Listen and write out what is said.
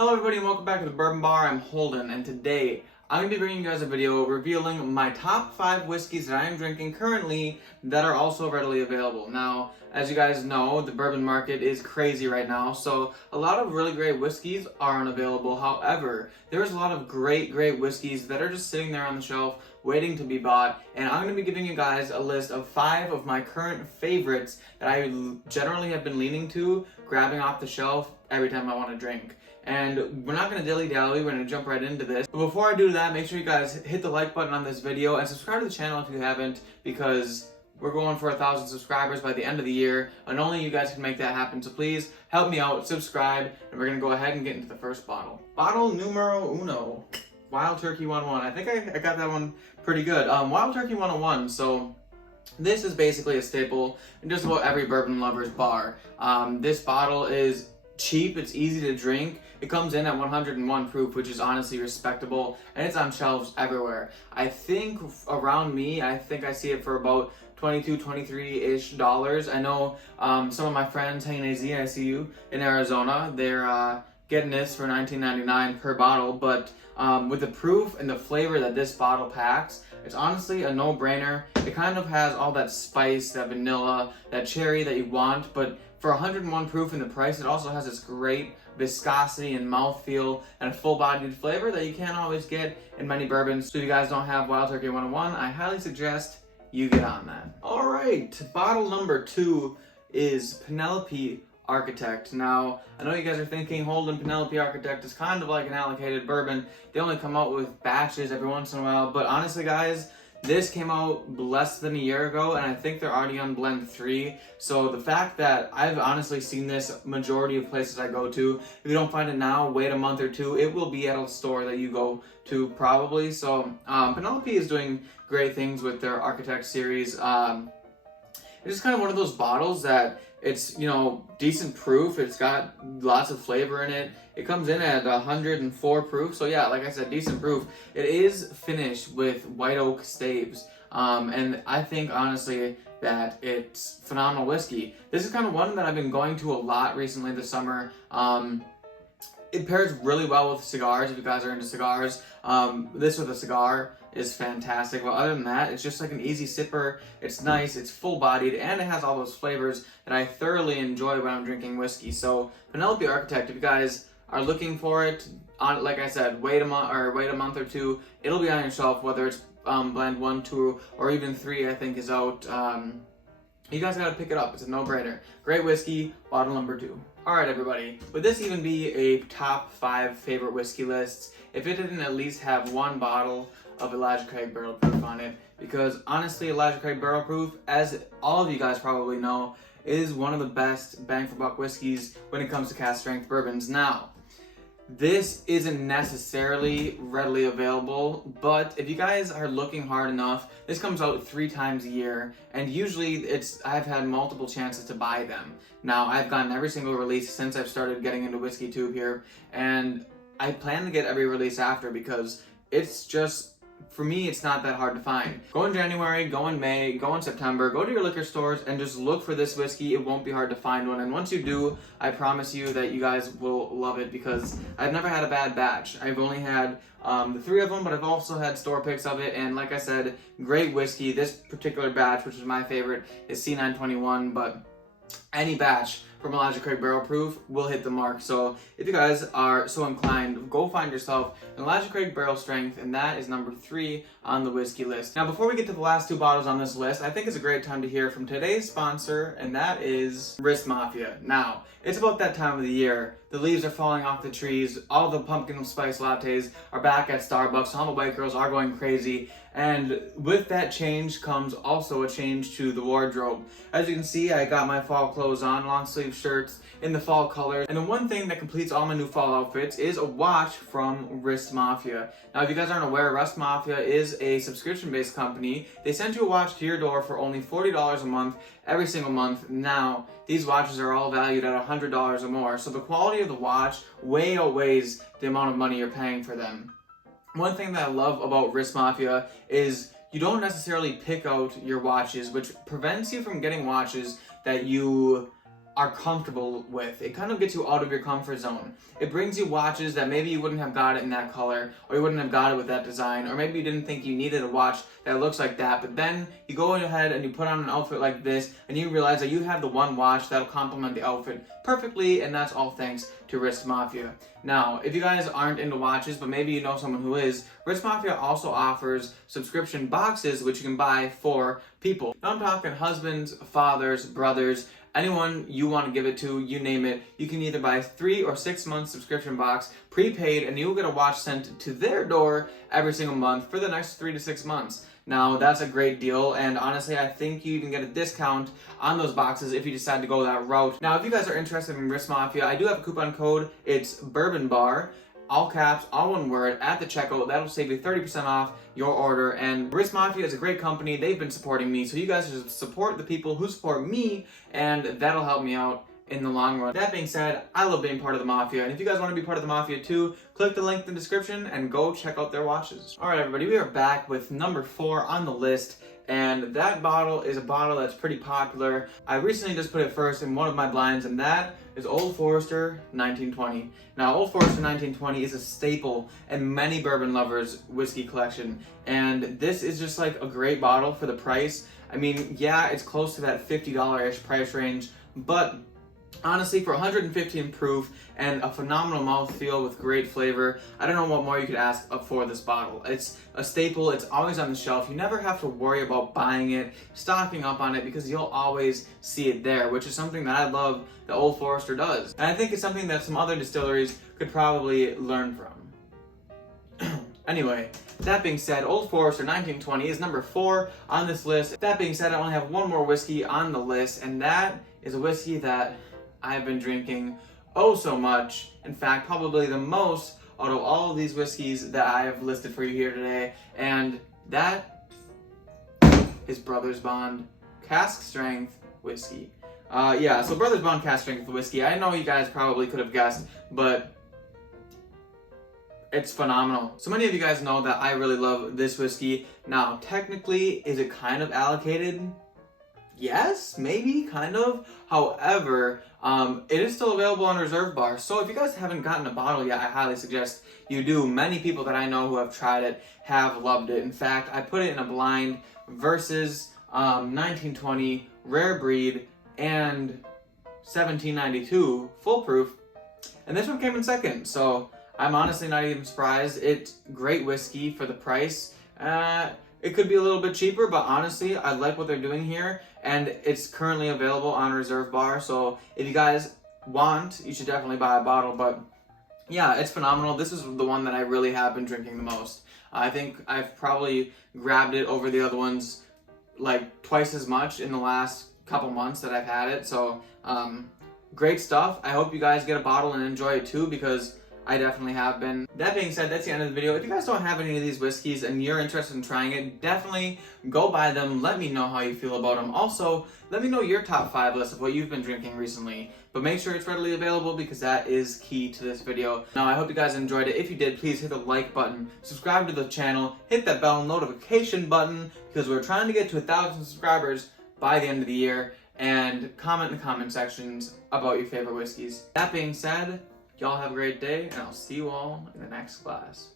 Hello everybody and welcome back to the Bourbon Bar. I'm Holden and today I'm going to be bringing you guys a video revealing my top 5 whiskeys that I am drinking currently that are also readily available. Now, as you guys know, the bourbon market is crazy right now, so a lot of really great whiskeys are unavailable. However, there's a lot of great whiskeys that are just sitting there on the shelf waiting to be bought, and I'm going to be giving you guys a list of 5 of my current favorites that I generally have been leaning to, grabbing off the shelf every time I want to drink. And we're not going to dilly-dally, we're going to jump right into this. But before I do that, make sure you guys hit the like button on this video and subscribe to the channel if you haven't, because we're going for 1,000 subscribers by the end of the year, and only you guys can make that happen. So please help me out, subscribe, and we're going to go ahead and get into the first bottle. Bottle numero uno, Wild Turkey 101. I think I got that one pretty good. Wild Turkey 101, so this is basically a staple in just about every bourbon lover's bar. This bottle is cheap, it's easy to drink. It comes in at 101 proof, which is honestly respectable, and it's on shelves everywhere. I think around me, I see it for about $22, $23-ish. I know some of my friends, Hey Nazy, I see you, in Arizona, they're getting this for $19.99 per bottle, but with the proof and the flavor that this bottle packs, it's honestly a no-brainer. It kind of has all that spice, that vanilla, that cherry that you want, but for 101 proof and the price, it also has this great viscosity and mouthfeel and a full-bodied flavor that you can't always get in many bourbons. So if you guys don't have Wild Turkey 101, I highly suggest you get on that. Alright, bottle number 2 is Penelope Architect. Now, I know you guys are thinking Holden, Penelope Architect is kind of like an allocated bourbon. They only come out with batches every once in a while, but honestly guys, this came out less than a year ago, and I think they're already on blend 3. So the fact that I've honestly seen this majority of places I go to, if you don't find it now, wait a month or two. It will be at a store that you go to probably. So Penelope is doing great things with their Architect series. It's just kind of one of those bottles that it's, you know, decent proof. It's got lots of flavor in it. It comes in at 104 proof. So yeah, like I said, decent proof. It is finished with white oak staves. And I think honestly that it's phenomenal whiskey. This is kind of one that I've been going to a lot recently this summer. It pairs really well with cigars if you guys are into cigars. This with a cigar is fantastic, but other than that, it's just like an easy sipper. It's nice, it's full-bodied, and it has all those flavors that I thoroughly enjoy when I'm drinking whiskey. So Penelope Architect, if you guys are looking for it, like I said, wait a month or two. It'll be on your shelf, whether it's blend 1, 2, or even 3. I think is out. You guys gotta pick it up. It's a no-brainer. Great whiskey, bottle number 2. Alright everybody, would this even be a top 5 favorite whiskey lists if it didn't at least have one bottle of Elijah Craig Barrel Proof on it? Because honestly, Elijah Craig Barrel Proof, as all of you guys probably know, is one of the best bang for buck whiskeys when it comes to cask strength bourbons. Now, this isn't necessarily readily available, but if you guys are looking hard enough, this comes out 3 times a year, and usually I've had multiple chances to buy them. Now, I've gotten every single release since I've started getting into Whiskey Tube here, and I plan to get every release after because it's just, for me, it's not that hard to find. Go in January, go in May, go in September, go to your liquor stores and just look for this whiskey. It won't be hard to find one, and once you do, I promise you that you guys will love it because I've never had a bad batch. I've only had the 3 of them, but I've also had store picks of it, and like I said, great whiskey. This particular batch, which is my favorite, is C921, but any batch from Elijah Craig Barrel Proof will hit the mark. So if you guys are so inclined, go find yourself an Elijah Craig Barrel Strength, and that is number 3 on the whiskey list. Now, before we get to the last 2 bottles on this list, I think it's a great time to hear from today's sponsor, and that is Mafia. Now, it's about that time of the year. The leaves are falling off the trees, all the pumpkin spice lattes are back at Starbucks, all the white girls are going crazy, and with that change comes also a change to the wardrobe. As you can see, I got my fall clothes on, long sleeve shirts in the fall colors, and the one thing that completes all my new fall outfits is a watch from Mafia. Now, if you guys aren't aware, Mafia is a subscription-based company. They send you a watch to your door for only $40 a month, every single month. Now, these watches are all valued at $100 or more, so the quality of the watch way outweighs the amount of money you're paying for them. One thing that I love about Mafia is you don't necessarily pick out your watches, which prevents you from getting watches that you are comfortable with. It kind of gets you out of your comfort zone. It brings you watches that maybe you wouldn't have got it in that color, or you wouldn't have got it with that design, or maybe you didn't think you needed a watch that looks like that, but then you go ahead and you put on an outfit like this, and you realize that you have the one watch that'll complement the outfit perfectly, and that's all thanks to Wrist Mafia. Now, if you guys aren't into watches, but maybe you know someone who is, Wrist Mafia also offers subscription boxes which you can buy for people. Now I'm talking husbands, fathers, brothers, anyone you want to give it to, you name it. You can either buy 3 or 6 month subscription box, prepaid, and you'll get a watch sent to their door every single month for the next 3 to 6 months. Now, that's a great deal, and honestly, I think you even get a discount on those boxes if you decide to go that route. Now, if you guys are interested in Wrist Mafia, I do have a coupon code. It's Bourbon Bar, all caps, all one word, at the checkout. That'll save you 30% off your order. And Wrist Mafia is a great company. They've been supporting me, so you guys should support the people who support me, and that'll help me out in the long run. That being said, I love being part of the Mafia, and if you guys want to be part of the Mafia too, click the link in the description and go check out their watches. Alright everybody, we are back with number 4 on the list, and that bottle is a bottle that's pretty popular. I recently just put it first in one of my blinds, and that is Old Forester 1920. Now, Old Forester 1920 is a staple in many bourbon lovers' whiskey collection, and this is just like a great bottle for the price. I mean, yeah, it's close to that $50-ish price range, but honestly, for 115 proof and a phenomenal mouthfeel with great flavor, I don't know what more you could ask for this bottle. It's a staple, it's always on the shelf. You never have to worry about buying it, stocking up on it, because you'll always see it there, which is something that I love that Old Forester does. And I think it's something that some other distilleries could probably learn from. Anyway, that being said, Old Forester 1920 is number 4 on this list. That being said, I only have one more whiskey on the list, and that is a whiskey that I've been drinking oh so much. In fact, probably the most out of all of these whiskeys that I have listed for you here today, and that is Brothers Bond Cask Strength Whiskey. So Brothers Bond Cask Strength Whiskey, I know you guys probably could have guessed, but it's phenomenal. So many of you guys know that I really love this whiskey. Now, technically, is it kind of allocated? Yes, maybe, kind of. However, it is still available on Reserve Bar. So if you guys haven't gotten a bottle yet, I highly suggest you do. Many people that I know who have tried it have loved it. In fact, I put it in a blind versus 1920 Rare Breed and 1792 Full Proof, and this one came in second. So I'm honestly not even surprised. It's great whiskey for the price. It could be a little bit cheaper, but honestly, I like what they're doing here, and it's currently available on Reserve Bar, so if you guys want, you should definitely buy a bottle. But yeah, it's phenomenal. This is the one that I really have been drinking the most. I think I've probably grabbed it over the other ones like twice as much in the last couple months that I've had it, so great stuff. I hope you guys get a bottle and enjoy it too, because I definitely have been. That being said, that's the end of the video. If you guys don't have any of these whiskeys and you're interested in trying it, definitely go buy them. Let me know how you feel about them. Also, let me know your top 5 list of what you've been drinking recently. But make sure it's readily available, because that is key to this video. Now, I hope you guys enjoyed it. If you did, please hit the like button, subscribe to the channel, hit that bell notification button, because we're trying to get to 1,000 subscribers by the end of the year, and comment in the comment sections about your favorite whiskeys. That being said, y'all have a great day, and I'll see you all in the next class.